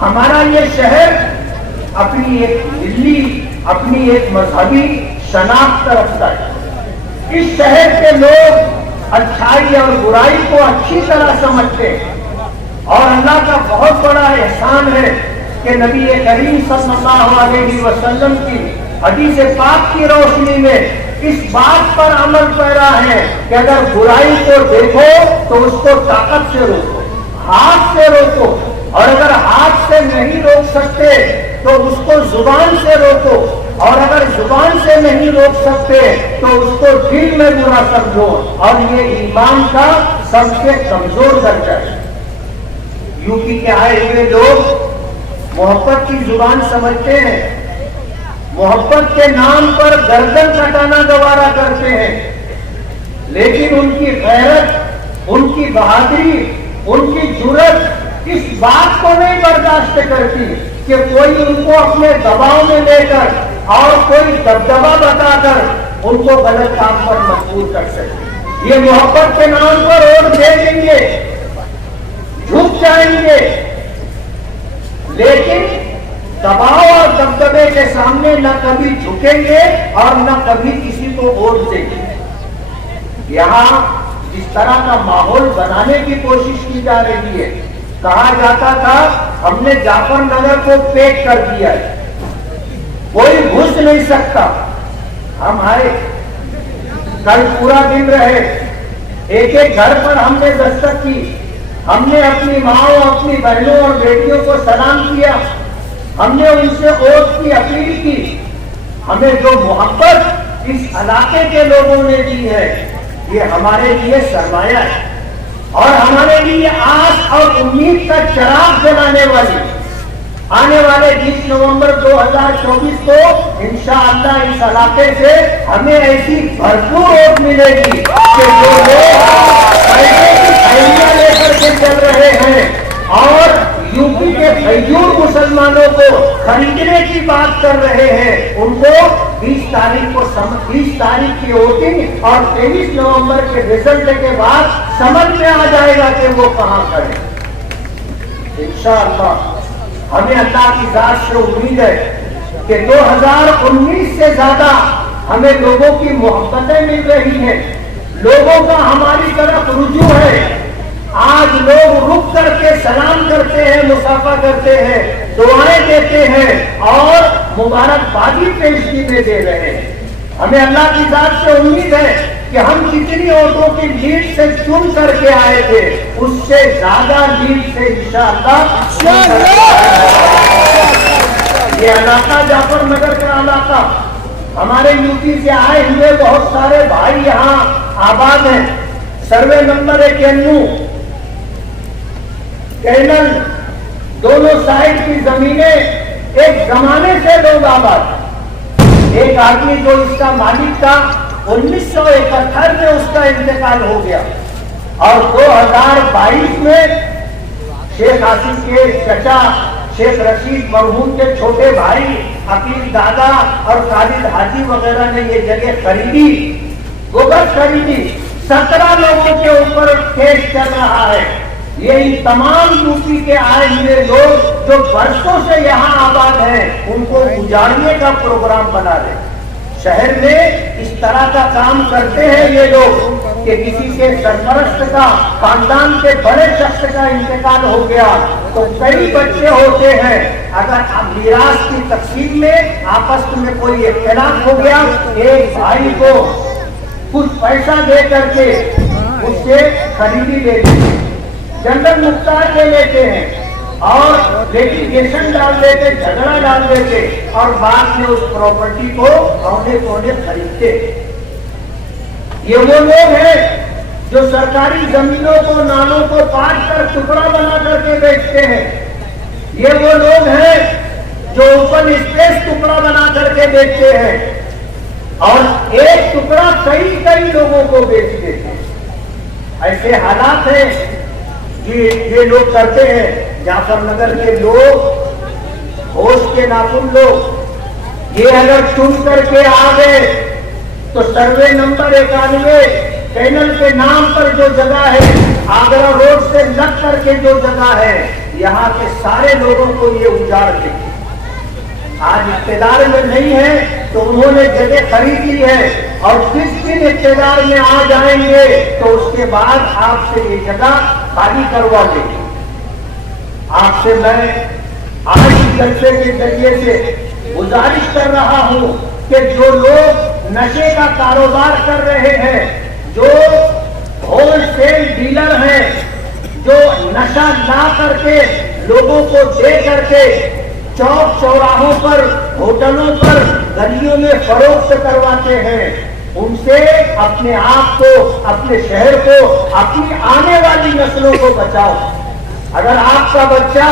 ہمارا یہ شہر اپنی ایک ملی، اپنی ایک مذہبی شناخت رکھتا ہے. اس شہر کے لوگ اچھائی اور برائی کو اچھی طرح سمجھتے ہیں، اور اللہ کا بہت بڑا احسان ہے کہ نبی کریم صلی اللہ علیہ وسلم کی حدیث پاک کی روشنی میں اس بات پر عمل پیرا ہے کہ اگر برائی کو دیکھو تو اس کو طاقت سے روکو، ہاتھ سے روکو، اور اگر ہاتھ سے نہیں روک سکتے تو اس کو زبان سے روکو، اور اگر زبان سے نہیں روک سکتے تو اس کو دل میں برا سمجھو. اور یہ ایمان کا سب سے کمزور درجہ ہے. یو پی کے آئے ہوئے لوگ محبت کی زبان سمجھتے ہیں، محبت کے نام پر گردن کٹانا گوارا کرتے ہیں، لیکن ان کی غیرت، ان کی بہادری، ان کی جرأت اس بات کو نہیں برداشت کرتی کہ کوئی ان کو اپنے دباؤ میں لے کر اور کوئی دبدبا بتا کر ان کو غلط کام پر مجبور کر سکے. یہ محبت کے نام پر ووٹ دے دیں گے، جھک جائیں گے، لیکن دباؤ اور دبدبے کے سامنے نہ کبھی جھکیں گے اور نہ کبھی کسی کو ووٹ دیں گے. یہاں اس طرح کا ماحول بنانے کی کوشش کی جا رہی ہے. کہا جاتا تھا ہم نے جعفر نگر کو پیک کر دیا ہے، کوئی گھس نہیں سکتا. ہم آئے، کل پورا دن رہے، ایک ایک گھر پر ہم نے دستک کی، ہم نے اپنی ماں، اپنی بہنوں اور بیٹیوں کو سلام کیا، ہم نے ان سے ووٹ کی اپیل کی. ہمیں جو محبت اس علاقے کے لوگوں نے دی ہے یہ ہمارے لیے سرمایہ ہے، اور ہمارے لیے آس اور امید کا چراغ جلانے والی. آنے والے 20 نومبر 2024 کو انشاءاللہ اس علاقے سے ہمیں ایسی بھرپور ووٹ ملے گی کہ جو لوگ پیسے کی تھیلیاں لے کر کے چل رہے ہیں اور یو پی کے غیور مسلمانوں کو خریدنے کی بات کر رہے ہیں، ان کو 20 تاریخ کی ووٹنگ اور 23 نومبر کے رزلٹ کے بعد سمجھ میں آ جائے گا کہ وہ کہاں کھڑے. انشاءاللہ ہمیں اللہ کی ذات سے امید ہے کہ 2019 سے زیادہ ہمیں لوگوں کی محبتیں مل رہی ہیں، لوگوں کا ہماری طرف رجوع ہے. آج لوگ رک کر کے سلام کرتے ہیں، مصافحہ کرتے ہیں، دعائیں دیتے ہیں اور مبارکبادی پیشگی میں دے رہے ہیں. ہمیں اللہ کی ذات سے امید ہے کہ ہم جتنی ووٹوں کی لیڈ سے چن کر کے آئے تھے اس سے زیادہ لیڈ سے انشاءاللہ. یہ علاقہ جعفر نگر کا علاقہ، ہمارے یو پی سے آئے ہوئے بہت سارے بھائی یہاں آباد ہیں. سروے نمبر 91 کینل دونوں سائڈ کی زمینیں ایک زمانے سے لوگ آباد ہیں. ایک آدمی جو اس کا مالک تھا 1971 میں اس کا انتقال ہو گیا، اور 2022 میں شیخ آصف کے چچا شیخ رشید مرحوم کے چھوٹے بھائی عقیل دادا اور خالد حاجی وغیرہ نے یہ جگہ خریدی، گوبر خریدی. 17 لوگوں کے اوپر کیس چل رہا ہے. یہ ان تمام یو پی کے آئے ہوئے لوگ جو برسوں سے یہاں آباد ہیں ان کو اجاڑنے کا پروگرام بنا رہے. شہر میں اس طرح کا کام کرتے ہیں یہ لوگ کہ کسی کے سرپرست کا، خاندان کے بڑے شخص کا انتقال ہو گیا تو کئی بچے ہوتے ہیں، اگر میراث کی تقسیم میں آپس میں کوئی اختلاف ہو گیا، ایک بھائی کو کچھ پیسہ دے کر کے اس سے خریدی لیتے ہیں، جنرل مختار لے لیتے ہیں اور لیٹیگیشن ڈال دیتے، جھگڑا ڈال دیتے اور بعد میں اس پراپرٹی کو کونے کونے خریدتے. یہ وہ لوگ ہیں جو سرکاری زمینوں کو، نالوں کو کاٹ کر ٹکڑا بنا کر کے بیچتے ہیں. یہ وہ لوگ ہیں جو اوپن اسپیس ٹکڑا بنا کر کے بیچتے ہیں اور ایک ٹکڑا کئی لوگوں کو بیچ دیتے ہیں. ایسے حالات ہیں یہ لوگ کرتے ہیں. جعفر نگر کے لوگ، ہوش کے ناخن لوگ، یہ اگر چن کر کے آ گئے تو سروے نمبر 91 کینل کے نام پر جو جگہ ہے، آگرہ روڈ سے لگ کر کے جو جگہ ہے، یہاں کے سارے لوگوں کو یہ اجاڑ دے. آج اقتدار میں نہیں ہے تو انہوں نے جگہ خرید لی ہے اور جس دن اقتدار میں آ جائیں گے تو اس کے بعد آپ سے یہ جگہ خالی کروا دیں گے. آپ سے میں آج کی جلسے کے ذریعے سے گزارش کر رہا ہوں کہ جو لوگ نشے کا کاروبار کر رہے ہیں، جو ہول سیل ڈیلر ہیں، جو نشہ لا کر کے لوگوں کو دے کر کے چوک چوراہوں پر، ہوٹلوں پر، گلیوں میں فروخت کرواتے ہیں، ان سے اپنے آپ کو، اپنے شہر کو، اپنی آنے والی نسلوں کو بچاؤ. اگر آپ کا بچہ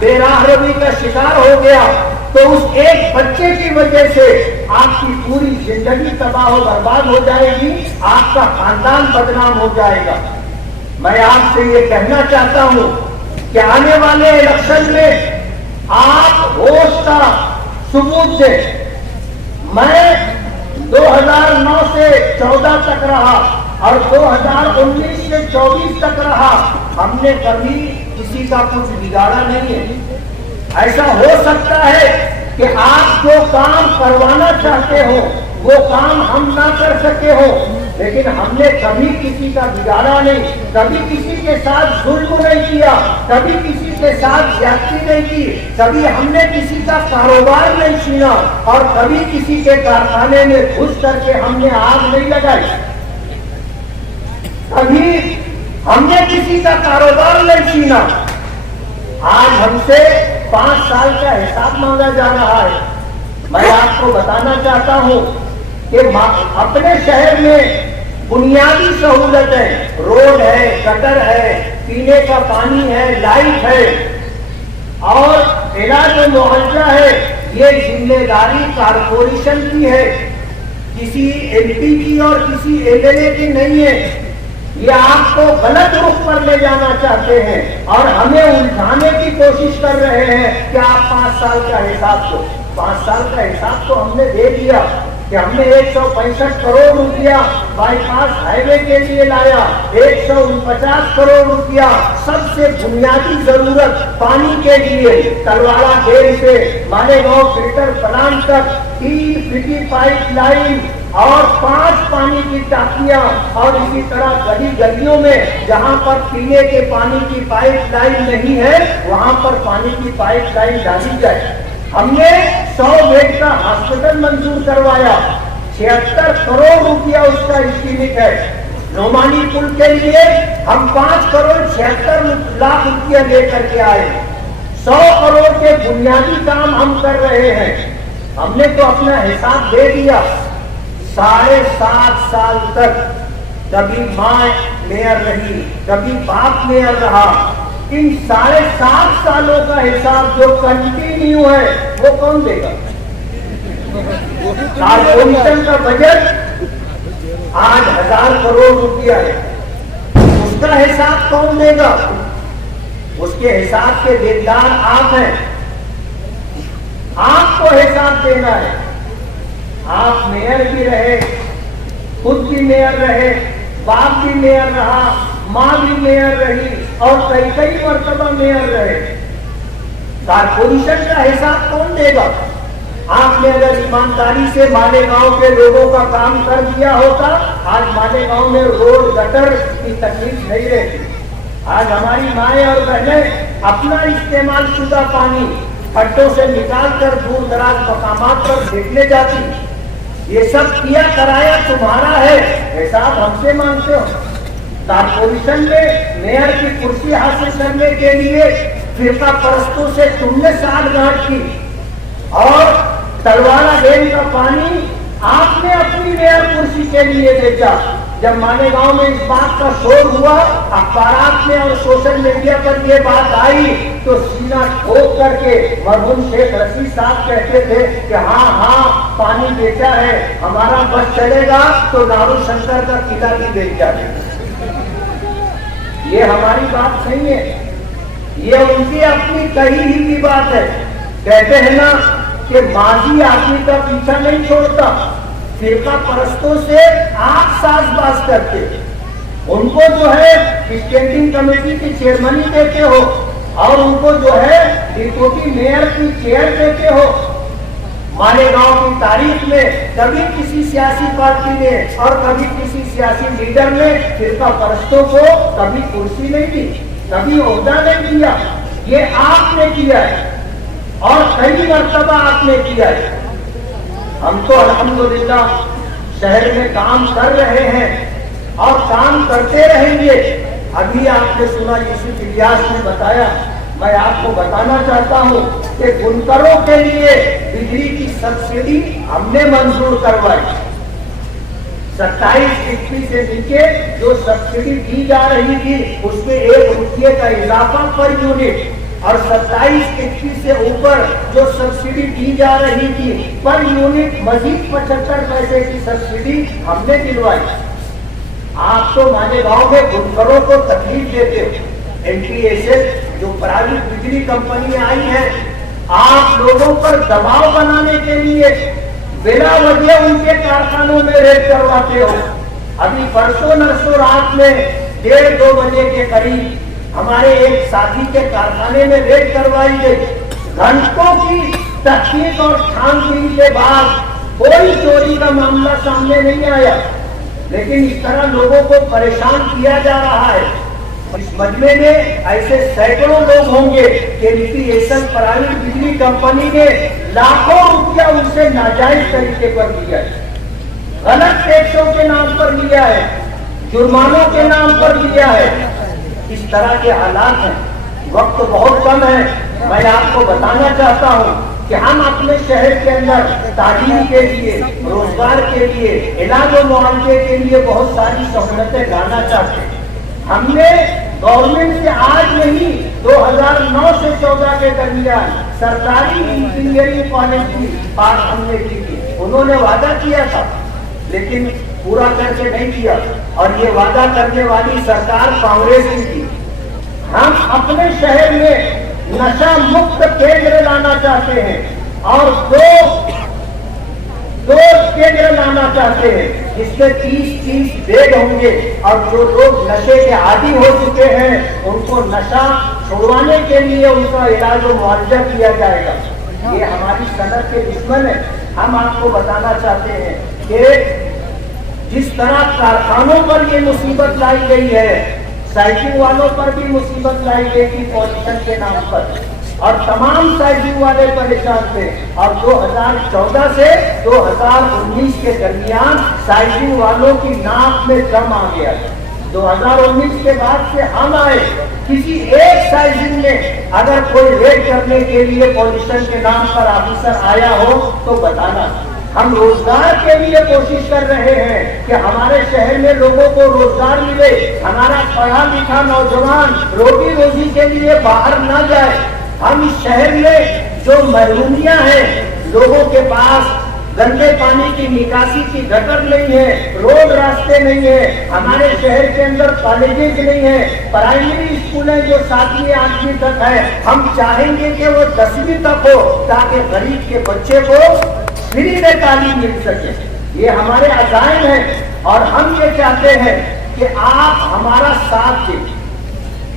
بے راہ روی کا شکار ہو گیا تو اس ایک بچے کی وجہ سے آپ کی پوری زندگی تباہ و برباد ہو جائے گی، آپ کا خاندان بدنام ہو جائے گا. میں آپ سے یہ کہنا چاہتا ہوں کہ آنے والے الیکشن میں آپ ہوش کا ثبوت دیں. میں 2009 سے 14 تک رہا اور 2019 سے 24 تک رہا. ہم نے کبھی کسی کا کچھ بگاڑا نہیں ہے. ایسا ہو سکتا ہے کہ آپ جو کام کروانا چاہتے ہو وہ کام ہم نہ کر سکے ہو، لیکن ہم نے کبھی کسی کا بگاڑا نہیں، کبھی کسی کے ساتھ ظلم نہیں کیا، کبھی کسی کے ساتھ زیادتی نہیں کی، کبھی ہم نے کسی کا کاروبار نہیں چھینا اور کبھی کسی کے کارخانے میں گھس کر کے ہم نے آگ نہیں لگائی. کبھی ہم نے کسی کا کاروبار نہیں چھینا. آج ہم سے 5 سال کا حساب مانگا جا رہا ہے. میں آپ کو بتانا چاہتا ہوں کہ اپنے شہر میں بنیادی سہولتیں، روڈ ہے، گٹر ہے، پینے کا پانی ہے، لائٹ ہے اور علاج و معالجہ ہے، یہ ذمہ داری کارپوریشن کی ہے، کسی ایم پی کی اور کسی ایم ایل اے کی نہیں ہے. یہ آپ کو غلط رخ پر لے جانا چاہتے ہیں اور ہمیں الجھانے کی کوشش کر رہے ہیں کہ آپ 5 سال کا حساب دو. 5 سال کا حساب تو ہم نے دے دیا کہ ہم نے 165 کروڑ روپیہ بائی پاس ہائی وے کے لیے لایا، 149 کروڑ روپیہ سب سے بنیادی ضرورت پانی کے لیے، تلواڑہ ڈیم سے مالیگاؤں فلٹر پلانٹ تک 3 فٹی پائپ لائن اور 5 پانی کی ٹانکیاں، اور اسی طرح گلی گلیوں میں جہاں پر پینے کے پانی کی پائپ لائن نہیں ہے وہاں پر پانی کی پائپ لائن ڈالی جائے. ہم نے 100 بیڈ کا ہاسپٹل منظور کروایا، 76 کروڑ روپیہ اس کا اسٹیمیٹ ہے. نعمانی پل کے لیے ہم 5 کروڑ 76 لاکھ روپیہ لے کر کے آئے. 100 کروڑ کے بنیادی کام ہم کر رہے ہیں. ہم نے تو اپنا حساب دے دیا. 7.5 سال تک کبھی ماں میئر رہی، کبھی باپ میئر رہا. ان 7.5 سالوں کا حساب جو کنٹینیو ہے وہ کون دے گا؟ کارپوریشن کا بجٹ آج 1000 کروڑ روپیہ ہے، اس کا حساب کون دے گا؟ اس کے حساب کے دیندار آپ ہیں، آپ کو حساب دینا ہے. آپ میئر بھی رہے، خود بھی میئر رہے، باپ بھی میئر رہا، ماں بھی میئر رہی اور کئی مرتبہ میئر رہے. کارپوریشن کا حساب کون دے گا؟ آپ نے اگر ایمانداری سے مالیگاؤں کے لوگوں کا کام کر دیا ہوتا آج مالیگاؤں میں روڈ گٹر کی تکلیف نہیں رہتی. آج ہماری مائیں اور بہنیں اپنا استعمال شدہ پانی کھڈوں سے نکال کر دور دراز مقامات پر پھینکنے جاتی. یہ سب کیا کرایا تمہارا ہے، حساب ہم سے مانگتے ہو. کارپوریشن میں میئر کی کرسی حاصل کرنے کے لیے فرقہ پرستوں سے تم نے ساٹھ گانٹھ کی اور تلواڑہ ڈیم کا پانی آپ نے اپنی میئر کرسی کے لیے بیچا. جب مالیگاؤں میں اس بات کا شور ہوا، اخبارات میں اور سوشل میڈیا پر یہ بات آئی تو سینہ ٹھوک کر کے مرحوم شیخ رشید صاحب کہتے تھے کہ ہاں پانی بیچا ہے، ہمارا بس چلے گا تو نارو شنکر کا قلعہ بھی بیچ جائے. یہ ہماری بات نہیں ہے، یہ ان کی اپنی کہی ہی کی بات ہے. کہتے ہیں نا کہ ماضی آدمی کا پیچھا نہیں چھوڑتا. فرقہ پرستوں سے آپ ساز باز کرتے، ان کو جو ہے اسٹینڈنگ کمیٹی کی چیئرمنی دیتے ہو اور ان کو جو ہے ڈپٹی میئر کی چیئر دیتے ہو. مالیگاؤں کی تاریخ میں کبھی کسی سیاسی پارٹی نے اور کبھی کسی سیاسی لیڈر نے فرقہ پرستوں کو کبھی کرسی نہیں دی, کبھی عہدہ نہیں دیا. یہ آپ نے کیا ہے اور کئی مرتبہ آپ نے کیا ہے. ہم تو الحمدللہ شہر میں کام کر رہے ہیں اور کام کرتے رہیں گے. ابھی آپ نے سنا یوسف الیاس نے بتایا, میں آپ کو بتانا چاہتا ہوں کہ بنکروں کے لیے بجلی کی سبسڈی ہم نے منظور کروائی. 27 سے نیچے جو سبسڈی دی جا رہی تھی اس میں 1 روپیے کا اضافہ پر یونٹ, اور 27 سے اوپر جو سبسڈی دی جا رہی تھی پر یونٹ مزید 75 پیسے کی سبسڈی ہم نے دلوائی. آپ تو مالیگاؤں میں بنکروں کو تکلیف دیتے ہو. NTSL جو پرائیویٹ بجلی کمپنی آئی ہے, آپ لوگوں پر دباؤ بنانے کے لیے بلا وجہ ان کے کارخانوں میں ریڈ کرواتے ہو. ابھی پرسوں نرسوں رات میں 1:30-2 بجے کے قریب ہمارے ایک ساتھی کے کارخانے میں ریڈ کروائی گئی. گھنٹوں کی تحقیق اور چھان بین کے بعد کوئی چوری کا معاملہ سامنے نہیں آیا, لیکن اس طرح لوگوں کو پریشان کیا جا رہا ہے. اس مجمع میں ایسے سینکڑوں لوگ ہوں گے کہ NTSL پرائیویٹ بجلی کمپنی نے لاکھوں روپیہ ان سے ناجائز طریقے پر لیا ہے, غلط ٹیکسوں کے نام پر لیا ہے, جرمانوں کے نام پر لیا ہے. اس طرح کے حالات ہیں. وقت بہت کم ہے. میں آپ کو بتانا چاہتا ہوں کہ ہم اپنے شہر کے اندر تعلیم کے لیے, روزگار کے لیے, علاج و معالجے کے لیے بہت ساری سہولتیں لانا چاہتے ہیں. ہم نے گورنمنٹ سے آج نہیں 2009 سے 14 کے درمیان سرکاری انجینئرنگ کالج کی بات ہم نے کی تھی. انہوں نے وعدہ کیا تھا لیکن پورا کر کے نہیں کیا, اور یہ وعدہ کرنے والی سرکار کانگریس کی تھی. ہم اپنے شہر میں نشہ مکت کیندر لانا چاہتے ہیں اور دو کیندر لانا چاہتے ہیں جس میں 30 بیڈ ہوں گے, اور جو لوگ نشے کے عادی ہو چکے ہیں ان کو نشہ چھڑوانے کے لیے ان کا علاج و معالجہ کیا جائے گا. یہ ہماری صنعت کے دشمن ہے. ہم آپ کو بتانا چاہتے ہیں کہ جس طرح کارخانوں پر یہ مصیبت لائی گئی ہے, سائیکل والوں پر بھی مصیبت لائی گئی تھی پالوشن کے نام پر, اور تمام سائیکل والے پریشان تھے. اور 2014 سے 2019 کے درمیان سائیکل والوں کی ناک میں دم آ گیا. 2019 کے بعد سے ہم آئے, کسی ایک سائیکل میں اگر کوئی ریڈ کرنے کے لیے پالوشن کے نام پر آفیسر آیا ہو تو بتانا. ہم روزگار کے لیے کوشش کر رہے ہیں کہ ہمارے شہر میں لوگوں کو روزگار ملے, ہمارا پڑھا لکھا نوجوان روٹی روزی کے لیے باہر نہ جائے. ہم اس شہر میں جو محرومیاں ہیں, لوگوں کے پاس گندے پانی کی نکاسی کی گٹر نہیں ہے, روڈ راستے نہیں ہے, ہمارے شہر کے اندر کالجز نہیں ہے, پرائمری اسکولیں جو 7ویں 8ویں تک ہے, ہم چاہیں گے کہ وہ 10ویں تک ہو تاکہ غریب کے بچے کو فری میں تعلیم مل سکے. یہ ہمارے عزائم ہیں اور ہم یہ چاہتے ہیں کہ آپ ہمارا ساتھ دیں,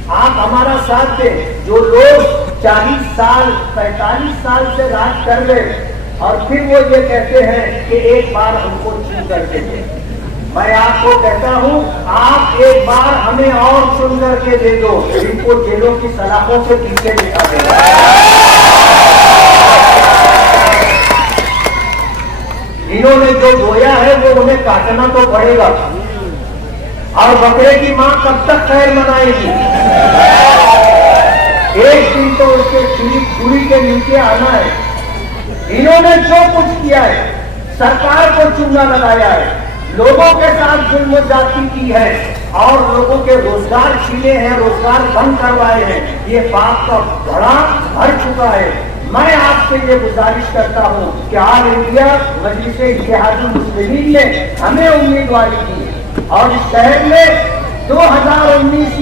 آپ ہمارا ساتھ دیں. جو لوگ 40 سال 45 سال سے راج کر رہے اور پھر وہ یہ کہتے ہیں کہ ایک بار ہم کو چن کر کے دیں, میں آپ کو کہتا ہوں آپ ایک بار ہمیں اور چن کر کے دے دو, ان کو جیلوں کی سلاخوں سے پیچھے بٹھا دیں. انہوں نے جو بویا ہے وہ انہیں کاٹنا تو پڑے گا, اور بکرے کی ماں کب تک خیر منائے گی؟ ایک دن تو اس کے چھری کے نیچے آنا ہے. انہوں نے جو کچھ کیا ہے, سرکار کو چونا لگایا ہے, لوگوں کے ساتھ ظلم و زیادتی کی ہے, اور لوگوں کے روزگار چھینے ہیں, روزگار بند کروائے ہیں. یہ پاپ کا گھڑا بھر چکا ہے. میں آپ سے یہ گزارش کرتا ہوں کہ آل انڈیا مجلس اتحاد المسلمین نے ہمیں امیدواری کی, اور اس شہر میں 2019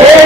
6